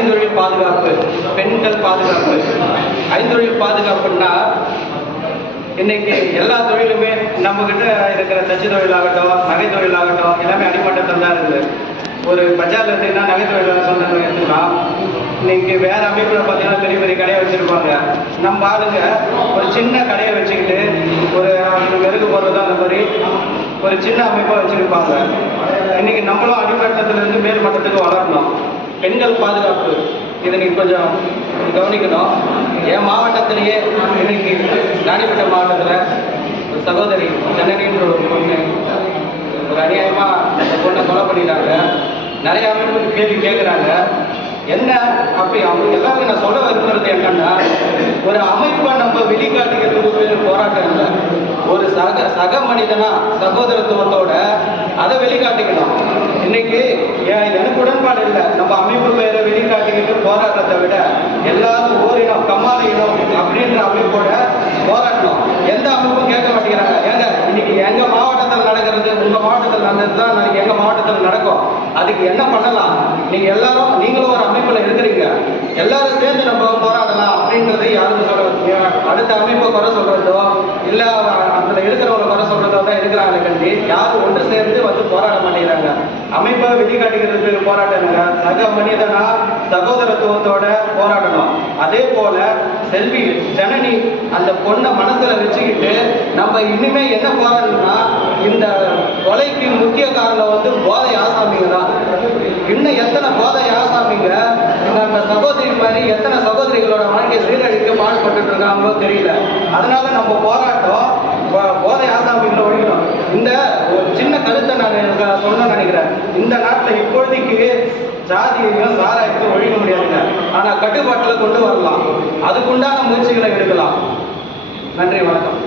ஐந்தொழில் பாதுகாப்பு, பெண்கள் பாதுகாப்பு. ஐந்தொழில் பாதுகாப்புன்னா இன்னைக்கு எல்லா தொழிலுமே நம்மக்கிட்ட இருக்கிற தச்சு தொழிலாகட்டும், நகை தொழிலாகட்டும், எல்லாமே அடிமட்டத்தில் தான் இருக்குது. ஒரு பஜாரில் இருந்தீங்கன்னா நகை தொழிலாக சொன்னாங்க எடுத்துக்கலாம். இன்னைக்கு வேற அமைப்பில் பார்த்தீங்கன்னா பெரிய பெரிய கடையை வச்சுருப்பாங்க. நம்ம ஆளுங்க ஒரு சின்ன கடையை வச்சுக்கிட்டு ஒரு மெருகு போடுறதா அந்த மாதிரி ஒரு சின்ன அமைப்பாக வச்சுருப்பாங்க. இன்னைக்கு நம்மளும் அடிமட்டத்திலிருந்து மேல் மட்டத்துக்கு வளரணும். பெண்கள் பாதுகாப்பு இதை நீங்கள் கொஞ்சம் கவனிக்கணும். என் மாவட்டத்திலேயே இன்னைக்கு ராணிப்பேட்டை மாவட்டத்தில் ஒரு சகோதரி ஜனனின்ற ஒரு பொண்ணு ஒரு அநியாயமாக அந்த பொண்ணை கொலை பண்ணிட்டாங்க. நிறைய அமைப்பு கேள்வி கேட்குறாங்க. என்ன அப்படி அவங்க எல்லாருக்கும் நான் சொல்ல விரும்புறது என்னன்னா, ஒரு அமைப்பை நம்ம வெளிக்காட்டிக்கிறதுக்கு போராட்டம் இல்லை. ஒரு சக மனிதனா சகோதரத்துவத்தோட அதை வெளிக்காட்டிக்கணும். இன்னைக்கு எனக்கு உடன்பாடு இல்லை. நம்ம அமைப்பு பேரை வெளிக்காட்டிக்கிட்டு போராட்டத்தை விட எல்லாரும் ஓரினம் கம்மாள இனம் அப்படின்ற அமைப்போட போராட்டணும். எந்த அமைப்பும் கேட்க மாட்டேங்கிறாங்க. ஏங்க இன்னைக்கு எங்க மாவட்டத்தில் நடக்கிறது உங்க மாவட்டத்தில் நடந்தது தான் நாளைக்கு எங்க மாவட்டத்தில் நடக்கும். அதுக்கு என்ன பண்ணலாம்? நீங்க எல்லாரும் நீங்களும் ஒரு அமைப்புல இருக்கிறீங்க, எல்லாரும் சேர்ந்து நம்ம போராடலாம் அப்படின்றதை யாரும் சொல்ல அடுத்த அமைப்பை குறை சொல்றதோ இல்ல அதுல இருக்கிறவங்க குறை சொல்றதோ தான் இருக்கிறாங்க. கண்டி யாரும் ஒன்று சேர்ந்து வந்து போராட மாட்டேங்கிறாங்க. அமைப்பை வெளிக்காட்டுகிறது போராட்டம் சக மனிதனா சகோதரத்துவத்தோட போராடணும். அதே போல செல்வி ஜனனி அந்த பொண்ணை மனசுல வச்சுக்கிட்டு நம்ம இனிமே என்ன போராடணும்னா, இந்த கொலைக்கு முக்கிய காரணம் வந்து போதை ஆசாமிங்க தான். இன்னும் எத்தனை போதை ஆசாமிங்க அந்த சகோதரி மாதிரி எத்தனை சகோதரிகளோட வாழ்க்கையை சீரழிக்க பாடுபட்டு இருக்காங்களோ தெரியல. அதனால நம்ம போராட்டம் போதை ஆசாமிகளை ஒழிக்கணும். இந்த ஒரு சின்ன கருத்தை நான் சொல்ல நினைக்கிறேன். இந்த நாட்டில் இப்பொழுதைக்கு ஜாதியையும் சாராயத்தையும் ஒழிக்க முடியாதுங்க. ஆனால் கட்டுப்பாட்டில் கொண்டு வரலாம். அதுக்குண்டான முயற்சிகளை எடுக்கலாம். நன்றி, வணக்கம்.